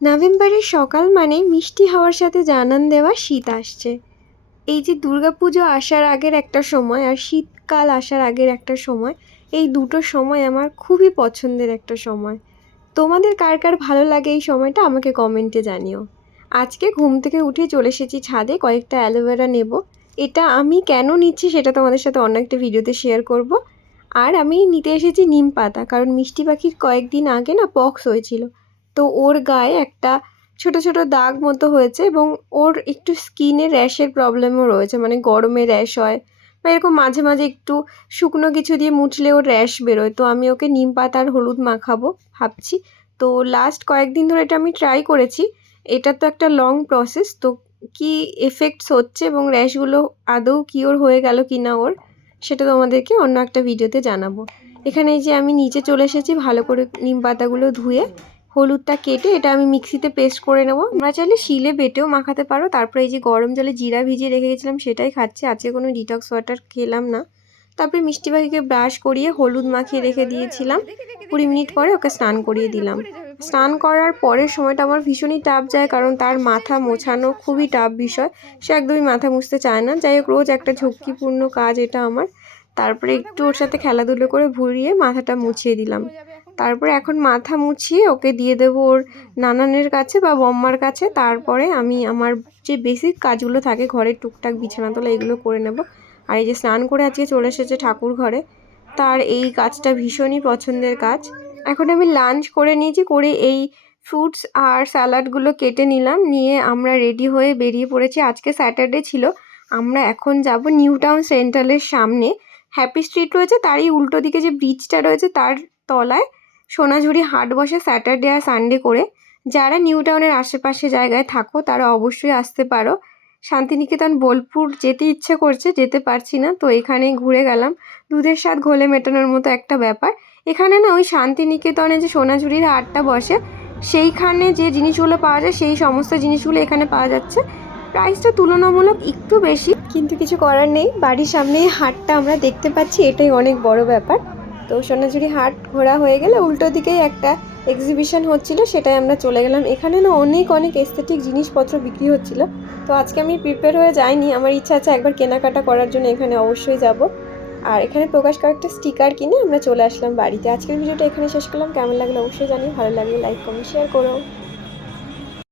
নভেম্বরের সকাল মানে মিষ্টি হাওয়ার সাথে জানান দেওয়া শীত আসছে। এই যে দুর্গাপুজো আসার আগের একটা সময় আর শীতকাল আসার আগের একটা সময়, এই দুটো সময় আমার খুবই পছন্দের একটা সময়। তোমাদের কার কার ভালো লাগে এই সময়টা আমাকে কমেন্টে জানিও। আজকে ঘুম থেকে উঠে চলে এসেছি ছাদে, কয়েকটা অ্যালোভেরা নেব। এটা আমি কেন নিচ্ছি সেটা তোমাদের সাথে অন্য একটা ভিডিওতে শেয়ার করব। আর আমি নিতে এসেছি নিম পাতা, কারণ মিষ্টি পাখির কয়েকদিন আগে না পক্স হয়েছিল। তো ওর গায়ে একটা ছোট ছোট দাগ মতো হয়েছে এবং ওর একটু স্কিনে র্যাশের প্রবলেমও রয়েছে, মানে গরমে র্যাশ হয় বা এরকম মাঝে মাঝে একটু শুকনো কিছু দিয়ে মুছলে ওর র্যাশ বেরোয়। তো আমি ওকে নিম পাতা আর হলুদ মাখাবো ভাবছি। তো লাস্ট কয়েকদিন ধরে এটা আমি ট্রাই করেছি। এটা তো একটা লং প্রসেস, তো কি এফেক্টস হচ্ছে এবং র্যাশগুলো আদৌ কিওর হয়ে গেল কি না ওর, সেটা তোমাদেরকে অন্য একটা ভিডিওতে জানাবো। এখানে এই যে আমি নিচে চলে এসেছি, ভালো করে নিম পাতাগুলো ধুয়ে হলুদটা কেটে এটা আমি মিক্সিতে পেস্ট করে নেবো। তোমরা চাইলে শিলে বেটেও মাখাতে পারো। তারপরে এই যে গরম জলে জিরা ভিজিয়ে রেখে গেছিলাম সেটাই খাচ্ছি, আজকে কোনো ডিটক্স ওয়াটার খেলাম না। তারপরে মিষ্টি পাখিকে ব্রাশ করিয়ে হলুদ মাখিয়ে রেখে দিয়েছিলাম। 20 মিনিট পরে ওকে স্নান করিয়ে দিলাম। স্নান করার পরের সময়টা আমার ভীষণই টাফ যায়, কারণ তার মাথা মোছানো খুবই টাফ বিষয়। সে একদমই মাথা মুছতে চায় না। যাই হোক, রোজ একটা ঝক্কিপূর্ণ কাজ এটা আমার। তারপরে একটু ওর সাথে খেলাধুলো করে ভরিয়ে মাথাটা মুছিয়ে দিলাম। তারপরে এখন মাথা মুছিয়ে ওকে দিয়ে দেবো ওর নানানের কাছে বা বম্মার কাছে। তারপরে আমি আমার যে বেসিক কাজগুলো থাকে ঘরের টুকটাক বিছানা তোলা এগুলো করে নেব। আর এই যে স্নান করে আজকে চলে এসেছে ঠাকুর ঘরে, তার এই কাজটা ভীষণই পছন্দের কাজ। এখন আমি লাঞ্চ করে নিয়েছি, করে এই ফ্রুটস আর স্যালাডগুলো কেটে নিলাম, নিয়ে আমরা রেডি হয়ে বেরিয়ে পড়েছি। আজকে স্যাটারডে ছিল। আমরা এখন যাব নিউ টাউন সেন্ট্রালের সামনে হ্যাপি স্ট্রিট রয়েছে, তারই উল্টো দিকে যে ব্রিজটা রয়েছে তার তলায় সোনাঝুরি হাট বসে স্যাটারডে আর সানডে করে। যারা নিউ টাউনের আশেপাশে জায়গায় থাকো তারা অবশ্যই আসতে পারো। শান্তিনিকেতন বোলপুর যেতে ইচ্ছে করছে, যেতে পারছি না, তো এখানে ঘুরে গেলাম। দুধের স্বাদ ঘোলে মেটানোর মতো একটা ব্যাপার। এখানে না ওই শান্তিনিকেতনে যে সোনাঝুরির হাটটা বসে সেইখানে যে জিনিসগুলো পাওয়া যায় সেই সমস্ত জিনিসগুলো এখানে পাওয়া যাচ্ছে। প্রাইসটা তুলনামূলক একটু বেশি, কিন্তু কিছু করার নেই। বাড়ির সামনেই হাটটা আমরা দেখতে পাচ্ছি, এটাই অনেক বড় ব্যাপার। তো সোনাঝুরি হাট ঘোরা হয়ে গেলে উল্টো দিকেই একটা এক্সিবিশন হচ্ছিল, সেটাই আমরা চলে গেলাম। এখানে না অনেক অনেক এস্থেটিক জিনিসপত্র বিক্রি হচ্ছিল। তো আজকে আমি প্রিপেয়ার হয়ে যাইনি, আমার ইচ্ছা আছে একবার কেনাকাটা করার জন্য এখানে অবশ্যই যাব। আর এখানে প্রকাশ কয়েকটা স্টিকার কিনে আমরা চলে আসলাম বাড়িতে। আজকের ভিডিওটা এখানে শেষ করলাম। কেমন লাগলো অবশ্যই জানিও, ভালো লাগলে লাইক কমেন্ট শেয়ার করো।